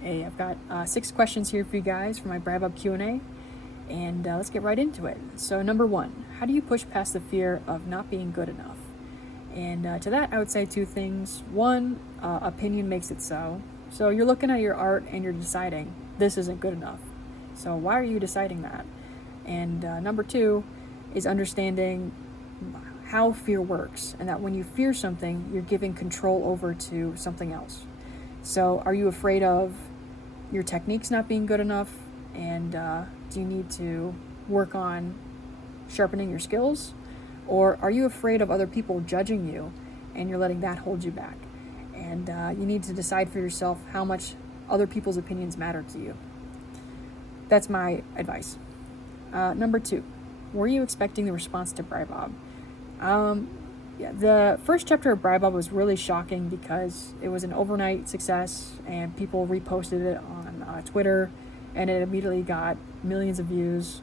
Hey, I've got 6 questions here for you guys for my Bribob Q&A, and let's get right into it. So number 1, how do you push past the fear of not being good enough? And to that, I would say 2 things. 1, opinion makes it so. So you're looking at your art and you're deciding, this isn't good enough. So why are you deciding that? And number 2 is understanding how fear works, and that when you fear something, you're giving control over to something else. So are you afraid of your techniques not being good enough, and do you need to work on sharpening your skills? Or are you afraid of other people judging you and you're letting that hold you back? And you need to decide for yourself how much other people's opinions matter to you. That's my advice. Number 2, were you expecting the response to Bribob? Yeah, the first chapter of Bribob was really shocking because it was an overnight success and people reposted it on Twitter, and it immediately got millions of views,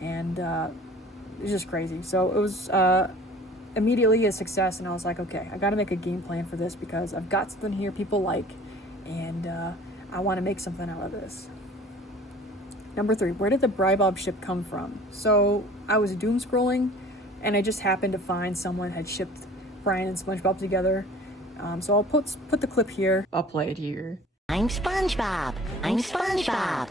and it was just crazy. So it was immediately a success, and I was like, okay, I got to make a game plan for this because I've got something here people like, and I want to make something out of this. Number 3, where did the Bribob ship come from? So I was doom scrolling, and I just happened to find someone had shipped Brian and SpongeBob together. So I'll put the clip here. I'll play it here. I'm SpongeBob. I'm SpongeBob.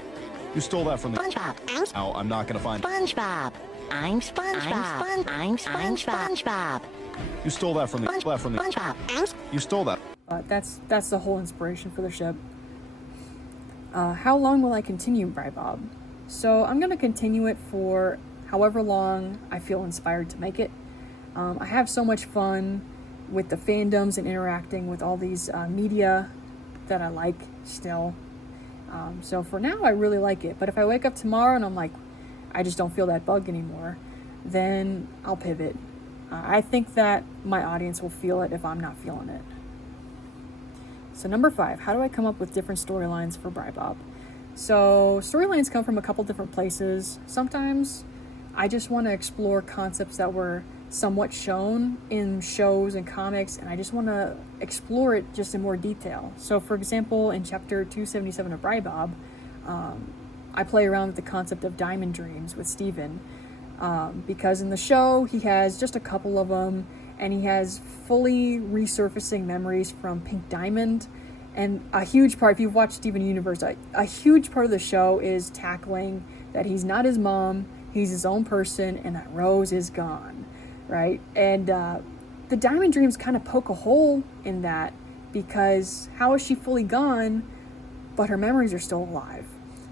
You stole that from me. SpongeBob. Now I'm not gonna find. SpongeBob. I'm SpongeBob. I'm SpongeBob. You stole that from me. SpongeBob. You stole that. That's the whole inspiration for the ship. How long will I continue Bribob? So I'm gonna continue it for however long I feel inspired to make it. I have so much fun with the fandoms and interacting with all these media that I like still. So for now, I really like it. But if I wake up tomorrow and I'm like, I just don't feel that bug anymore, then I'll pivot. I think that my audience will feel it if I'm not feeling it. So number 5, how do I come up with different storylines for Bribob? So storylines come from a couple different places. Sometimes I just want to explore concepts that were somewhat shown in shows and comics, and I just want to explore it just in more detail. So for example, in chapter 277 of Bribob, I play around with the concept of diamond dreams with Steven, because in the show he has just a couple of them, and he has fully resurfacing memories from Pink Diamond. And a huge part, if you've watched Steven Universe, a huge part of the show is tackling that he's not his mom, he's his own person, and that Rose is gone, right? And the Diamond Dreams kind of poke a hole in that, because how is she fully gone, but her memories are still alive?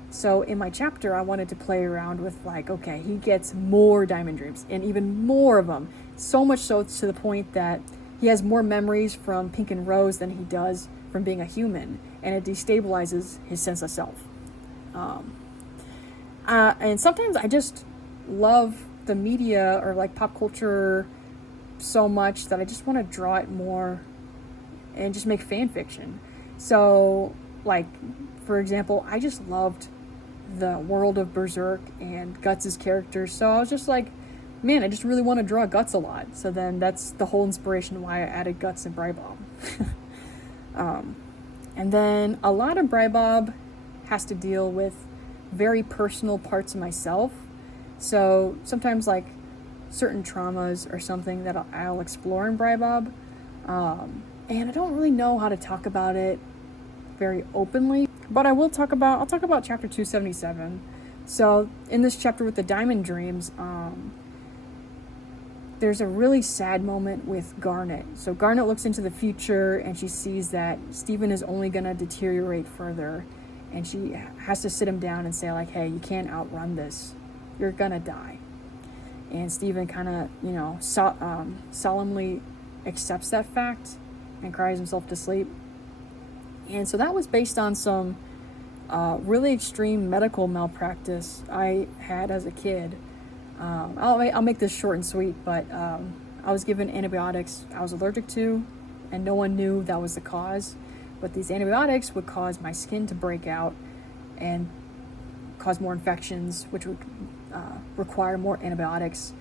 So in my chapter, I wanted to play around with like, okay, he gets more Diamond Dreams, and even more of them. So much so to the point that he has more memories from Pink and Rose than he does from being a human, and it destabilizes his sense of self. And sometimes I just love the media or like pop culture so much that I just want to draw it more and just make fan fiction. So like, for example, I just loved the world of Berserk and Guts' character, so I was just like, man, I just really want to draw Guts a lot. So then that's the whole inspiration why I added Guts and Bribob. And then a lot of Bribob has to deal with very personal parts of myself. So sometimes like certain traumas or something that I'll explore in Bribob. And I don't really know how to talk about it very openly, but I'll talk about chapter 277. So in this chapter with the Diamond Dreams, there's a really sad moment with Garnet. So Garnet looks into the future and she sees that Steven is only going to deteriorate further, and she has to sit him down and say like, hey, you can't outrun this. You're going to die. And Steven kind of, solemnly accepts that fact and cries himself to sleep. And so that was based on some really extreme medical malpractice I had as a kid. I'll make this short and sweet, but I was given antibiotics I was allergic to, and no one knew that was the cause. But these antibiotics would cause my skin to break out and cause more infections, which would require more antibiotics.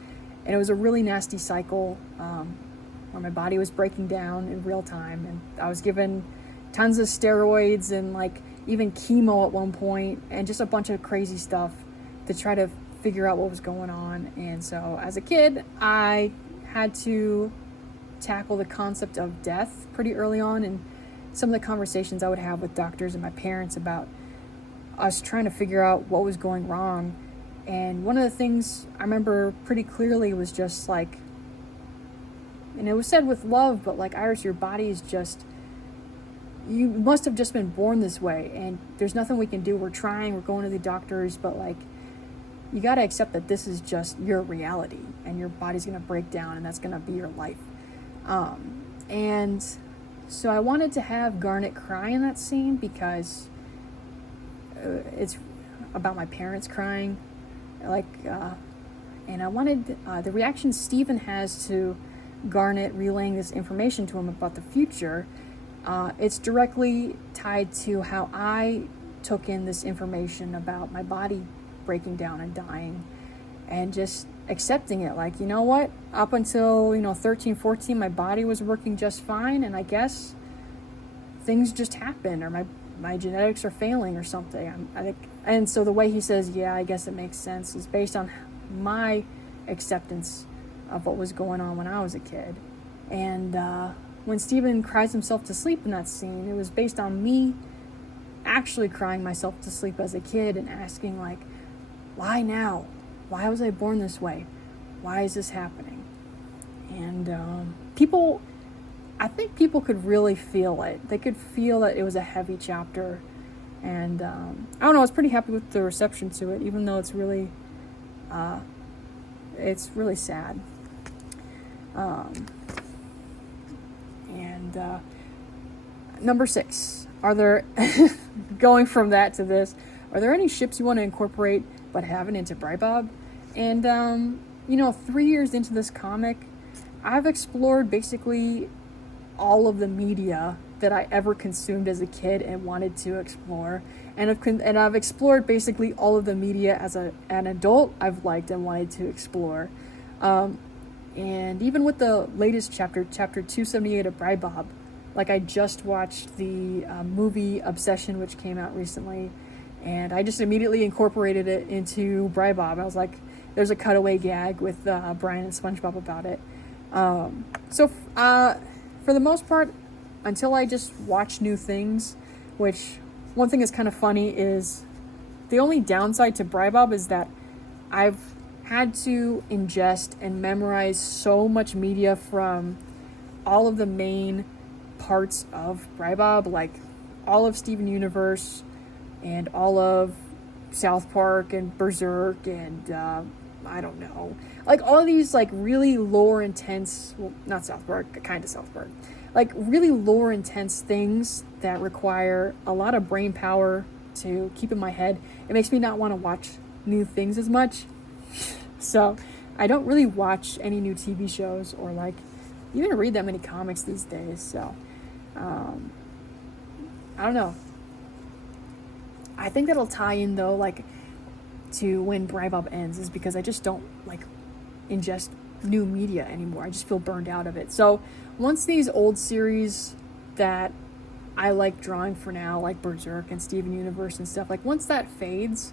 And it was a really nasty cycle where my body was breaking down in real time, and I was given tons of steroids and like even chemo at one point, and just a bunch of crazy stuff to try to figure out what was going on. And so as a kid, I had to tackle the concept of death pretty early on, and some of the conversations I would have with doctors and my parents about us trying to figure out what was going wrong. And one of the things I remember pretty clearly was just like, and it was said with love, but like, Iris, your body is just, you must have just been born this way, and there's nothing we can do. We're trying, we're going to the doctors, but like, you got to accept that this is just your reality, and your body's going to break down, and that's going to be your life. And so I wanted to have Garnet cry in that scene because it's about my parents crying, like, and I wanted the reaction Stephen has to Garnet relaying this information to him about the future. It's directly tied to how I took in this information about my body breaking down and dying, and just accepting it. Like, you know what, up until 13, 14, my body was working just fine, and I guess things just happen, or my genetics are failing or something. I think, and so the way he says, yeah, I guess it makes sense, is based on my acceptance of what was going on when I was a kid. And when Stephen cries himself to sleep in that scene, it was based on me actually crying myself to sleep as a kid and asking, like, why now? Why was I born this way? Why is this happening? And I think people could really feel it. They could feel that it was a heavy chapter. And I don't know, I was pretty happy with the reception to it, even though it's really sad. Number 6, are there, going from that to this, are there any ships you want to incorporate but haven't into Bribob? And 3 years into this comic, I've explored basically all of the media that I ever consumed as a kid and wanted to explore, and I've explored basically all of the media as an adult I've liked and wanted to explore. And even with the latest chapter 278 of Bribob, like, I just watched the movie Obsession, which came out recently, and I just immediately incorporated it into Bribob. I was like, there's a cutaway gag with Brian and SpongeBob about it. So for the most part, until I just watch new things, which one thing that's kind of funny is the only downside to Bribob is that I've had to ingest and memorize so much media from all of the main parts of Bribob, like all of Steven Universe and all of South Park and Berserk and I don't know, like all of these like really lore intense, well, not South Park, kind of South Park, like really lore intense things that require a lot of brain power to keep in my head. It makes me not want to watch new things as much. So I don't really watch any new TV shows or like even read that many comics these days. So I don't know. I think that'll tie in though, like to when Bribob ends, is because I just don't like ingest new media anymore. I just feel burned out of it. So once these old series that I like drawing for now, like Berserk and Steven Universe and stuff, like once that fades,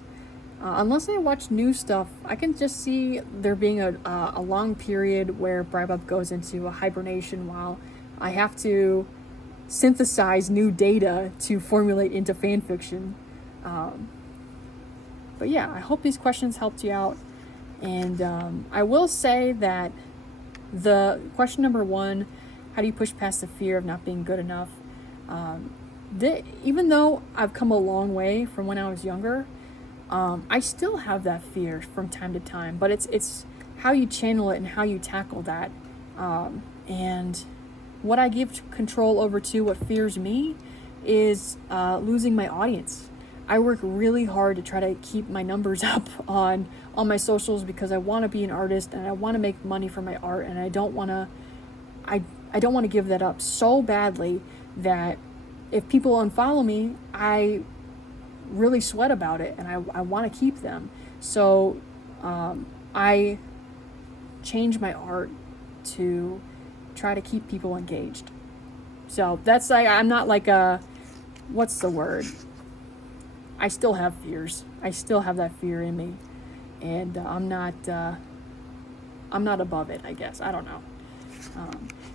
unless I watch new stuff, I can just see there being a long period where Bribob goes into a hibernation while I have to synthesize new data to formulate into fan fiction. But yeah, I hope these questions helped you out. And I will say that the question number 1, how do you push past the fear of not being good enough? Even though I've come a long way from when I was younger, I still have that fear from time to time, but it's how you channel it and how you tackle that. And what I give control over to what fears me is losing my audience. I work really hard to try to keep my numbers up on my socials because I want to be an artist and I want to make money from my art, and I don't want to give that up so badly that if people unfollow me, I really sweat about it and I want to keep them. So I change my art to try to keep people engaged. So that's like, I'm not like a, what's the word? I still have fears. I still have that fear in me, and I'm not above it, I guess. I don't know.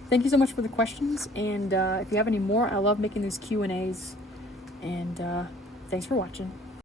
Thank you so much for the questions, and if you have any more, I love making these Q&As, and thanks for watching.